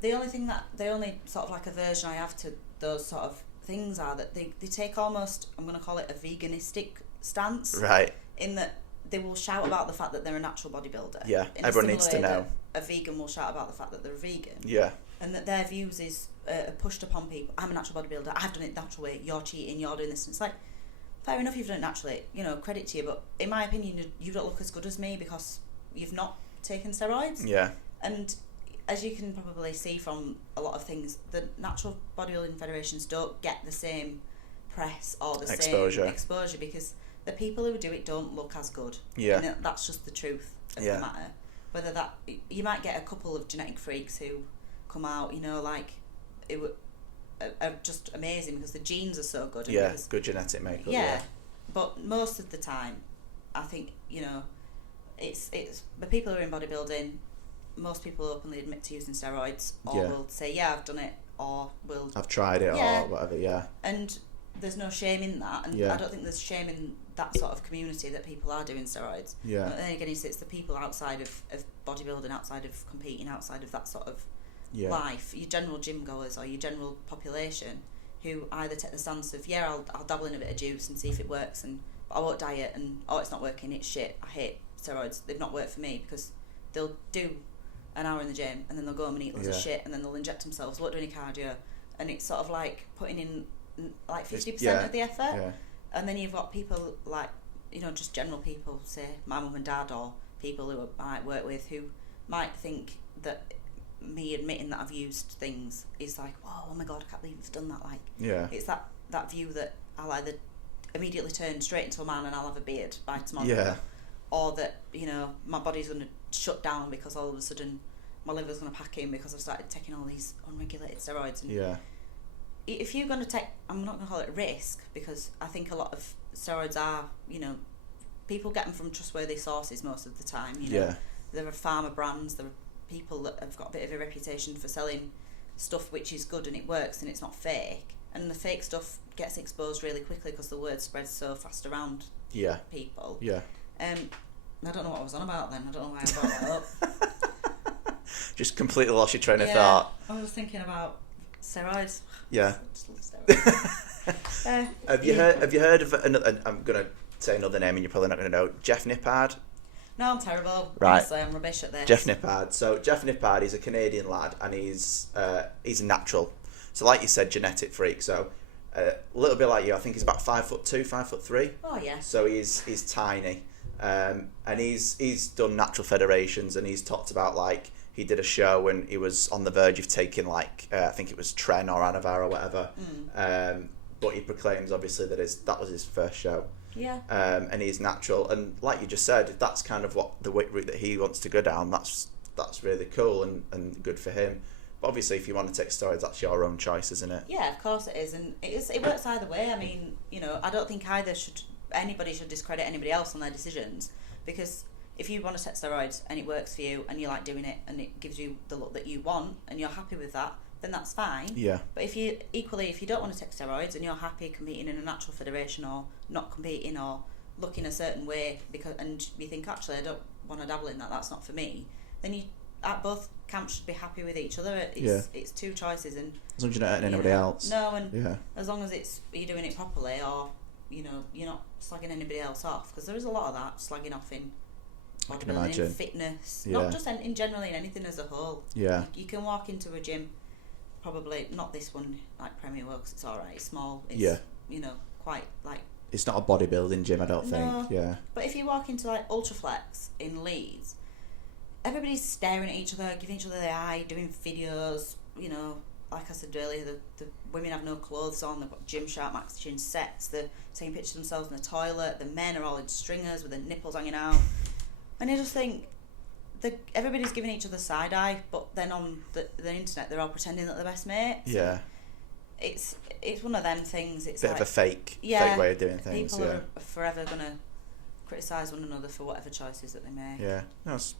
The only sort of like aversion I have to those sort of things are that they take almost, I'm going to call it a veganistic stance. Right. In that they will shout about the fact that they're a natural bodybuilder. Yeah, everyone needs to know. A vegan will shout about the fact that they're a vegan. Yeah. And that their views is pushed upon people. I'm a natural bodybuilder. I've done it the natural way. You're cheating. You're doing this. And it's like, fair enough, you've done it naturally. You know, credit to you. But in my opinion, you don't look as good as me because you've not taken steroids. Yeah. And as you can probably see from a lot of things, the natural bodybuilding federations don't get the same press or the same exposure because the people who do it don't look as good. Yeah. And that's just the truth of the matter. Whether that, you might get a couple of genetic freaks who come out, you know, like it are just amazing because the genes are so good. Yeah, good genetic makeup. Yeah, but most of the time, I think, you know, it's the people who are in bodybuilding, most people openly admit to using steroids, or Yeah. will say, yeah, I've done it, or will... I've tried it, Yeah. or whatever, yeah. And there's no shame in that, and Yeah. I don't think there's shame in that sort of community that people are doing steroids. Yeah. But then again, it's the people outside of bodybuilding, outside of competing, outside of that sort of Yeah. life, your general gym goers or your general population, who either take the stance of, yeah, I'll dabble in a bit of juice and see if it works, but I won't diet, and oh, it's not working, it's shit, I hate steroids, they've not worked for me, because they'll do an hour in the gym and then they'll go home and eat loads of shit, and then they'll inject themselves, won't do any cardio, and it's sort of like putting in like 50% of the effort. Yeah. And then you've got people like, just general people, say my mum and dad, or people who I might work with, who might think that me admitting that I've used things is like, whoa, oh my god, I can't believe you've done that. Like, Yeah. it's that view that I'll either immediately turn straight into a man and I'll have a beard by tomorrow, Yeah. or that my body's going to shut down because all of a sudden my liver's going to pack in because I've started taking all these unregulated steroids. And Yeah. if you're going to take, I'm not going to call it risk, because I think a lot of steroids are, people get them from trustworthy sources most of the time. Yeah. There are pharma brands, there are people that have got a bit of a reputation for selling stuff which is good and it works and it's not fake. And the fake stuff gets exposed really quickly because the word spreads so fast around Yeah. people. Yeah. I don't know what I was on about then. I don't know why I brought that up. Just completely lost your train of thought. I was thinking about steroids. Yeah. Just love steroids. Have you heard of another? I'm gonna say another name, and you're probably not gonna know. Jeff Nipout. No, I'm terrible. Right. Honestly, I'm rubbish at this. Jeff Nipout. So Jeff Nipout is a Canadian lad, and he's a natural. So like you said, genetic freak. So a little bit like you. I think he's about 5'2", 5'3". Oh yeah. So he's tiny, and he's done natural federations, and he's talked about, like, he did a show when he was on the verge of taking, like, I think it was Tren or Anavar or whatever. But he proclaims obviously that was his first show. Yeah. And he's natural, and like you just said, if that's kind of what the route that he wants to go down, that's really cool and good for him. But obviously, if you want to take steroids, that's your own choice, isn't it? Yeah, of course it is, and it works either way. I mean, I don't think anybody should discredit anybody else on their decisions, because if you want to take steroids and it works for you and you like doing it and it gives you the look that you want and you're happy with that, then that's fine. Yeah. But if you don't want to take steroids and you're happy competing in a natural federation or not competing or looking a certain way and you think, actually, I don't want to dabble in that, that's not for me, then you both camps should be happy with each other. It's two choices, and as long as you're not hurting anybody else. No, and as long as you're doing it properly, or you're not slagging anybody else off, because there is a lot of that slagging off in bodybuilding, fitness, not just in generally in anything as a whole. Yeah. You can walk into a gym, probably not this one like Premier World, 'cause it's alright, it's small, it's quite like, it's not a bodybuilding gym, I don't think. Yeah. But if you walk into like Ultraflex in Leeds, everybody's staring at each other, giving each other the eye, doing videos. Like I said earlier, the women have no clothes on, they've got Gymshark Maxi sets, they're taking pictures of themselves in the toilet, the men are all in stringers with their nipples hanging out. And you just think, everybody's giving each other side eye, but then on the internet they're all pretending that they're best mates. Yeah. It's one of them things. It's bit like of a fake way of doing things. People are forever gonna criticise one another for whatever choices that they make. Yeah. No, it's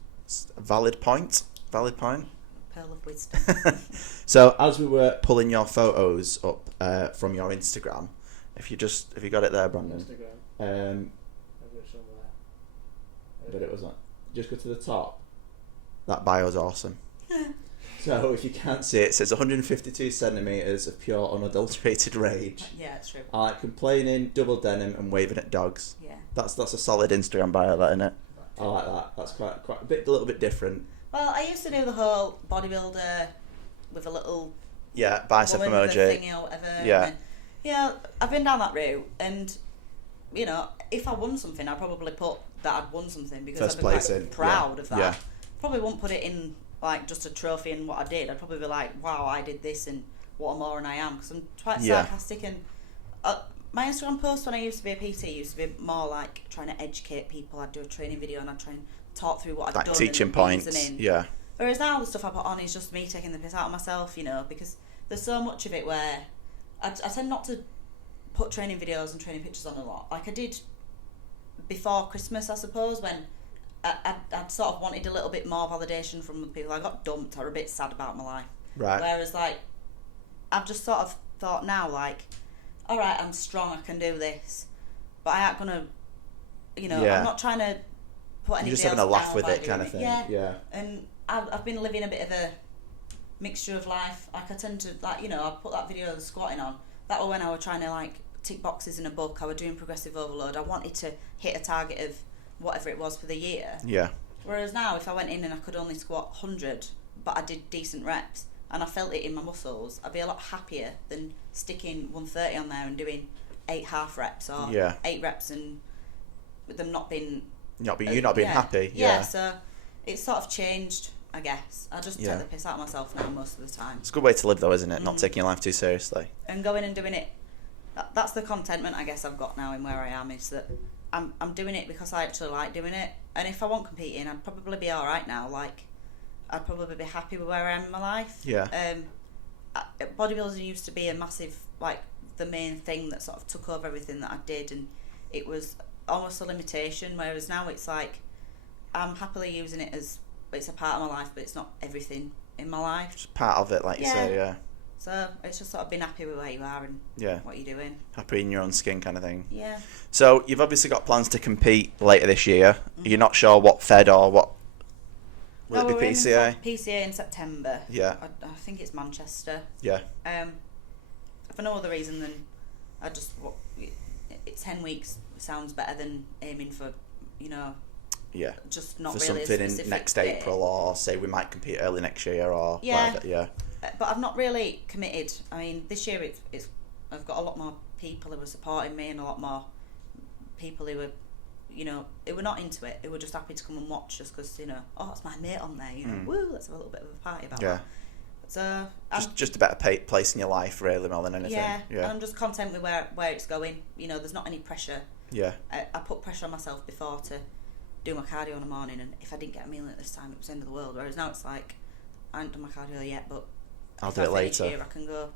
a valid point. Valid point. Pearl of wisdom. So as we were pulling your photos up from your Instagram, if you got it there, Brandon. Instagram. But it was like, just go to the top. That bio's awesome. So if you can't see it says 152 centimetres of pure unadulterated rage. Yeah, it's true. I like complaining, double denim, and waving at dogs. Yeah. That's a solid Instagram bio, that, isn't it? I like that. That's quite a little bit different. Well, I used to do the whole bodybuilder with a little bicep woman emoji. with a thingy or whatever. Yeah. And then, I've been down that route, and if I won something, I'd probably put that I'd won something, because First I'd be quite place in. proud of that. Yeah. Probably wouldn't put it in like just a trophy and what I did. I'd probably be like, wow, I did this and what a moron I am, because I'm quite sarcastic. And my Instagram posts when I used to be a PT used to be more like trying to educate people. I'd do a training video and I'd try and talk through what I'd done. Like teaching and points. reasoning. Yeah. Whereas now the stuff I put on is just me taking the piss out of myself, because there's so much of it where I tend not to put training videos and training pictures on a lot. Like I did before Christmas, I suppose, when I'd sort of wanted a little bit more validation from the people. I got dumped. I was a bit sad about my life. Right. Whereas, like, I've just sort of thought now, like, all right, I'm strong, I can do this, but I ain't gonna, you know, I'm not trying to put anybody You're just having a laugh with it, kind of thing. Yeah. And I've been living a bit of a mixture of life. Like, I tend to, like, you know, I put that video of the squatting on. That was when I was trying to, like, tick boxes in a book. I was doing progressive overload. I wanted to hit a target of whatever it was for the year. Yeah. Whereas now, if I went in and I could only squat 100, but I did decent reps, and I felt it in my muscles, I'd be a lot happier than sticking 130 on there and doing 8 half reps or 8 reps and with them not being... you not being happy. Yeah, so it's sort of changed, I guess. I just take the piss out of myself now most of the time. It's a good way to live though, isn't it? Not taking your life too seriously. And going and doing it, that's the contentment I guess I've got now in where I am, is that I'm doing it because I actually like doing it. And if I wasn't competing, I'd probably be alright now. Like, I'd probably be happy with where I am in my life. Yeah. Bodybuilding used to be a massive, like, the main thing that sort of took over everything that I did, and it was almost a limitation, whereas now it's like I'm happily using it as, it's a part of my life, but it's not everything in my life. Just part of it, like you say, yeah. So it's just sort of being happy with where you are and what you're doing. Happy in your own skin, kind of thing. Yeah. So you've obviously got plans to compete later this year. You're not sure what Fed or what... Will it be PCA? PCA in September. Yeah. I think it's Manchester. Yeah. For no other reason than it's 10 weeks sounds better than aiming for, you know... Yeah. Just not for really something in next April, or say we might compete early next year, or whatever. Yeah. But I've not really committed. I mean, this year it's I've got a lot more people who are supporting me, and a lot more people who were, you know, who were not into it, who were just happy to come and watch us because, you know, oh, it's my mate on there, you know, woo, let's have a little bit of a party about that. So just a better place in your life, really, more than anything. Yeah. And I'm just content with where it's going. You know, there's not any pressure. Yeah. I put pressure on myself before to do my cardio in the morning, and if I didn't get a meal at this time, it was the end of the world. Whereas now it's like, I haven't done my cardio yet, but I'll do it later. Here, I can go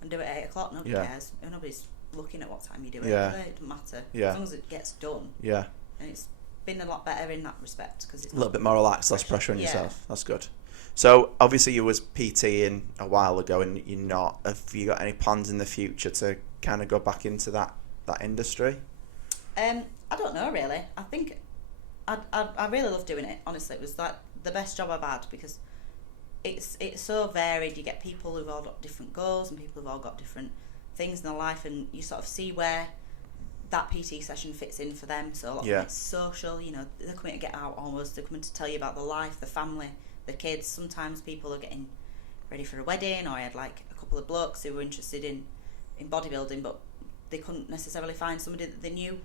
and do it at 8 o'clock. Nobody cares. Nobody's looking at what time you do it. Yeah. It doesn't matter. Yeah. As long as it gets done. Yeah. And it's been a lot better in that respect, because it's a little bit more relaxed, less pressure on yourself. That's good. So obviously you was PTing a while ago, and you're not. Have you got any plans in the future to kind of go back into that industry? I don't know really. I think I really love doing it. Honestly, it was like the best job I've had, because it's so varied. You get people who've all got different goals, and people who've all got different things in their life, and you sort of see where that PT session fits in for them. So a lot of it's social. You know, they're coming to get out almost. They're coming to tell you about their life, their family, their kids. Sometimes people are getting ready for a wedding, or I had like a couple of blokes who were interested in bodybuilding, but they couldn't necessarily find somebody that they knew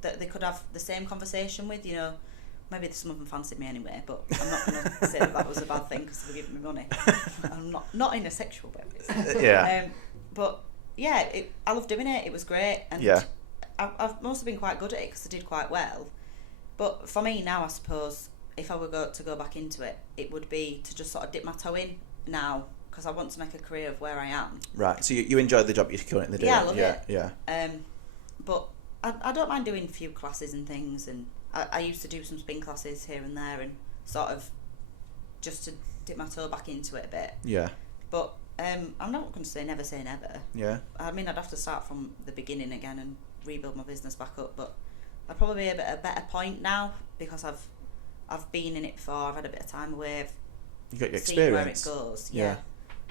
that they could have the same conversation with. You know, maybe some of them fancied me anyway, but I'm not going to say that was a bad thing because they were giving me money. I'm not in a sexual way. Yeah. But yeah, I love doing it. It was great, and I've mostly been quite good at it because I did quite well. But for me now, I suppose if I were to go back into it, it would be to just sort of dip my toe in now, because I want to make a career of where I am. Right. So you enjoy the job you're currently doing? Yeah, I love it. Yeah. But I don't mind doing a few classes and things, and I used to do some spin classes here and there, and sort of just to dip my toe back into it a bit. Yeah. But I'm not going to say never say never. Yeah. I mean, I'd have to start from the beginning again and rebuild my business back up, but I'd probably be at a better point now, because I've been in it before. I've had a bit of time away. You got your seen where it experience. goes. Yeah.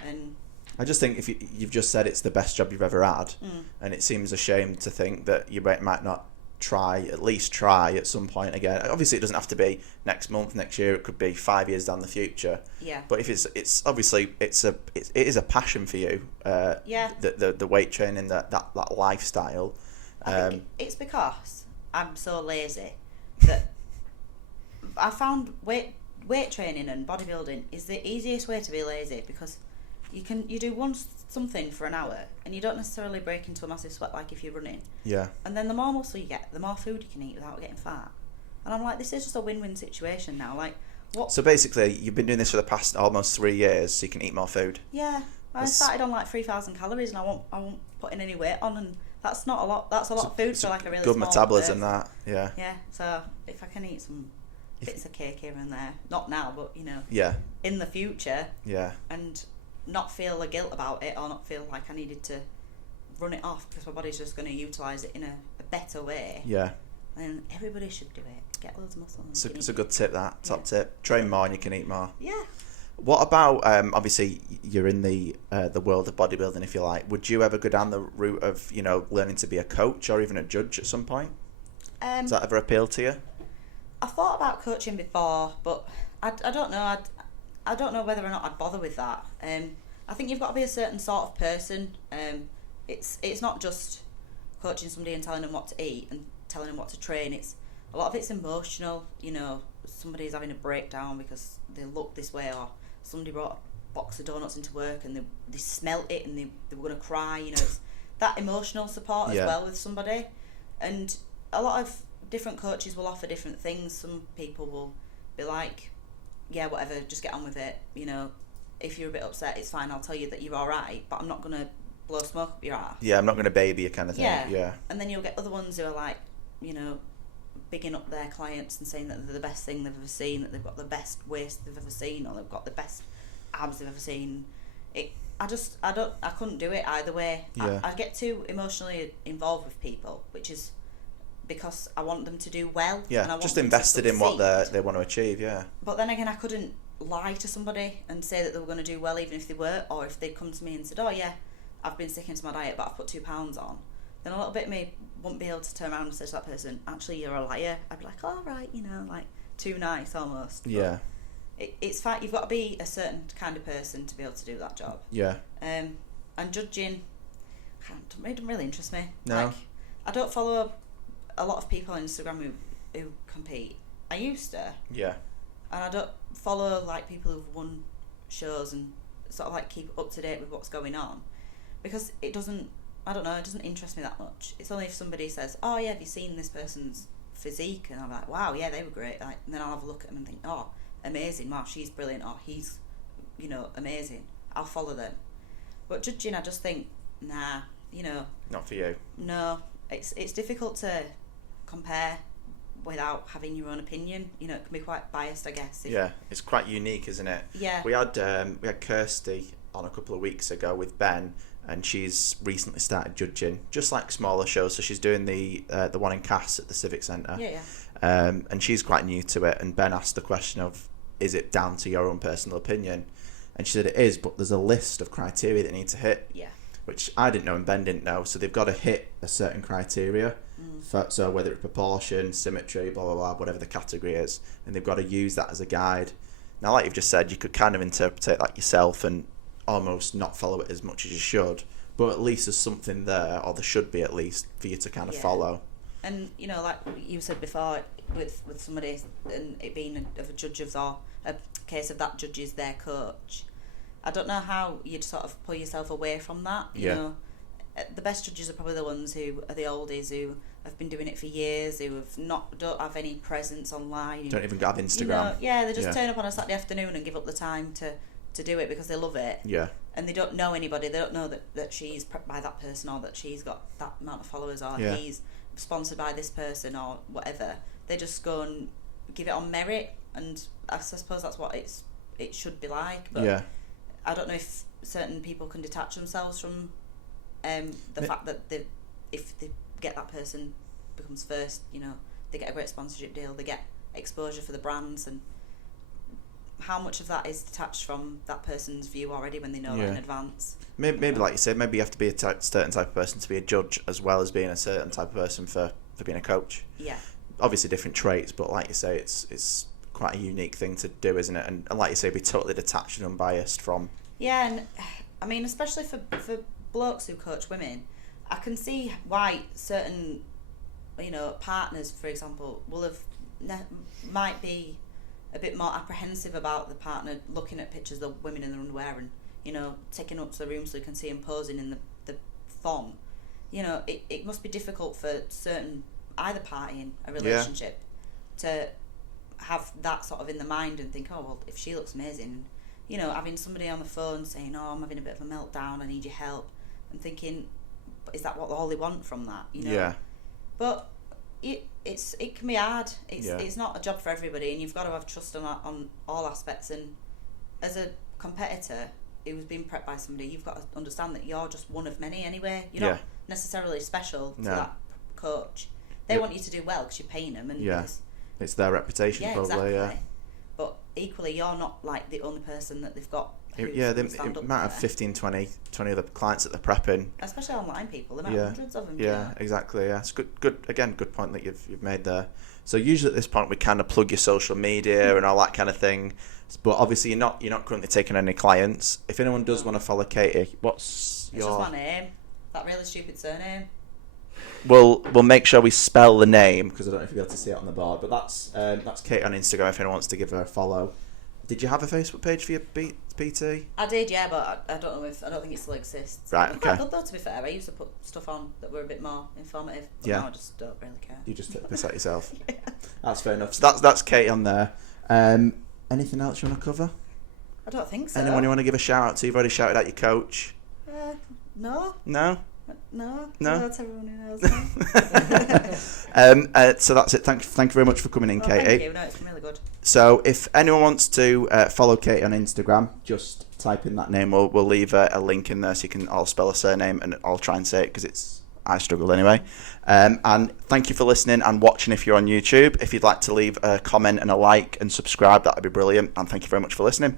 And I just think if you've just said it's the best job you've ever had, and it seems a shame to think that you might not at least try at some point again. Obviously, it doesn't have to be next month, next year. It could be 5 years down the future. Yeah. But if it's obviously it is a passion for you. The weight training, that lifestyle. I think it's because I'm so lazy that I found weight training and bodybuilding is the easiest way to be lazy, because you do something for an hour and you don't necessarily break into a massive sweat like if you're running. Yeah. And then the more muscle you get, the more food you can eat without getting fat. And I'm like, this is just a win-win situation now. Like, what? So basically, you've been doing this for the past almost 3 years, so you can eat more food. Yeah. I started on like 3,000 calories, and I won't putting any weight on, and that's not a lot. That's a lot of food for like a really good small metabolism. person. That. Yeah. Yeah. So if I can eat some bits of cake here and there. Not now, but Yeah. in the future. Yeah. And not feel the guilt about it, or not feel like I needed to run it off because my body's just going to utilise it in a better way. Yeah. And everybody should do it. Get loads of muscle. It's a good tip, that. Top tip. Train more and you can eat more. Yeah. What about, obviously, you're in the world of bodybuilding, if you like. Would you ever go down the route of, learning to be a coach or even a judge at some point? Does that ever appeal to you? I thought about coaching before, but I don't know. I don't know whether or not I'd bother with that. I think you've got to be a certain sort of person. It's not just coaching somebody and telling them what to eat and telling them what to train. A lot of it's emotional. Somebody's having a breakdown because they look this way, or somebody brought a box of donuts into work and they smelt it and they were going to cry. It's that emotional support as well with somebody. And a lot of different coaches will offer different things. Some people will be like, yeah, whatever, just get on with it. If you're a bit upset, it's fine. I'll tell you that you're all right, but I'm not going to blow smoke up your ass. Yeah, I'm not going to baby you kind of thing. Yeah. And then you'll get other ones who are like, bigging up their clients and saying that they're the best thing they've ever seen, that they've got the best waist they've ever seen, or they've got the best abs they've ever seen. I couldn't do it either way. Yeah. I get too emotionally involved with people, which is because I want them to do well. Yeah, and I want just them invested to in what succeed. they want to achieve, yeah. But then again, I couldn't lie to somebody and say that they were going to do well even if they were, or if they'd come to me and said, oh yeah, I've been sticking to my diet but I've put 2 pounds on. Then a little bit of me wouldn't be able to turn around and say to that person, actually you're a liar. I'd be like, all right, like too nice almost. But yeah. It's fine. You've got to be a certain kind of person to be able to do that job. Yeah. And judging, it doesn't really interest me. No. I don't follow a lot of people on Instagram who compete. I used to. Yeah. And I don't follow people who've won shows and sort of keep up to date with what's going on, because it doesn't interest me that much. It's only if somebody says, oh yeah, have you seen this person's physique? And I'm like, wow, yeah, they were great. And then I'll have a look at them and think, oh, amazing, wow, she's brilliant, or he's, amazing. I'll follow them. But judging, I just think, nah, Not for you. No, it's difficult to compare without having your own opinion. It can be quite biased, I guess. Yeah, it's quite unique, isn't it? Yeah. We had Kirsty on a couple of weeks ago with Ben, and she's recently started judging just smaller shows. So she's doing the one in Cass at the Civic Centre. Yeah. And she's quite new to it. And Ben asked the question of, is it down to your own personal opinion? And she said it is, but there's a list of criteria that need to hit. Yeah. Which I didn't know and Ben didn't know. So they've got to hit a certain criteria. So whether it's proportion, symmetry, blah, blah, blah, whatever the category is. And they've got to use that as a guide. Now, like you've just said, you could kind of interpret it like yourself and almost not follow it as much as you should. But at least there's something there, or there should be at least, for you to kind of follow. And, like you said before, with somebody and it being a judge of, or a case of that judge is their coach, I don't know how you'd sort of pull yourself away from that. You know, the best judges are probably the ones who are the oldies, who have been doing it for years, who don't have any presence online. Don't even have Instagram. They just turn up on a Saturday afternoon and give up the time to do it because they love it. Yeah. And they don't know anybody. They don't know that she's prepped by that person, or that she's got that amount of followers, or he's sponsored by this person, or whatever. They just go and give it on merit, and I suppose that's what it should be like. But I don't know if certain people can detach themselves from the fact that if they get that person becomes first, they get a great sponsorship deal, they get exposure for the brands, and how much of that is detached from that person's view already when they know that in advance. Maybe like you said, maybe you have to be a certain type of person to be a judge, as well as being a certain type of person for being a coach. Yeah. Obviously different traits, but like you say, it's quite a unique thing to do, isn't it? And like you say, be totally detached and unbiased from. Yeah, and I mean, especially for blokes who coach women, I can see why certain, partners, for example, might be a bit more apprehensive about the partner looking at pictures of women in their underwear and, taking up to the room so you can see them posing in the thong. It must be difficult for either party in a relationship to have that sort of in the mind and think, oh, well, if she looks amazing, having somebody on the phone saying, oh, I'm having a bit of a meltdown, I need your help, and thinking, is that all they want from that, Yeah. But it can be hard. It's not a job for everybody, and you've got to have trust on all aspects. And as a competitor who's been prepped by somebody, you've got to understand that you're just one of many anyway. You're not necessarily special to that coach. They want you to do well because you're paying them, and it's their reputation, probably. Exactly. Yeah. But equally, you're not like the only person that they've got. They might have 15, 20 other clients that they're prepping. Especially online people, they might have hundreds of them. Yeah, exactly. Yeah, it's good point that you've made there. So usually at this point we kind of plug your social media and all that kind of thing. But obviously you're not currently taking any clients. If anyone does want to follow Katy, It's just my name. That really stupid surname. We'll make sure we spell the name, because I don't know if you'll be able to see it on the board. But that's Katy on Instagram if anyone wants to give her a follow. Did you have a Facebook page for your PT? I did, yeah, but I don't think it still exists. Right, okay. Quite good though, to be fair. I used to put stuff on that were a bit more informative, but now I just don't really care. You just take the piss out yourself. Yeah. That's fair enough. So that's Katy on there. Anything else you want to cover? I don't think so. Anyone you want to give a shout out to? You've already shouted out your coach. No. No? No. No? That's everyone who knows me. So that's it. Thank you very much for coming in, Katy. Thank you. No, it's been really good. So if anyone wants to follow Katy on Instagram, just type in that name. We'll leave a link in there so you can all spell her surname, and I'll try and say it because I struggle anyway. And thank you for listening and watching if you're on YouTube. If you'd like to leave a comment and a like and subscribe, that would be brilliant. And thank you very much for listening.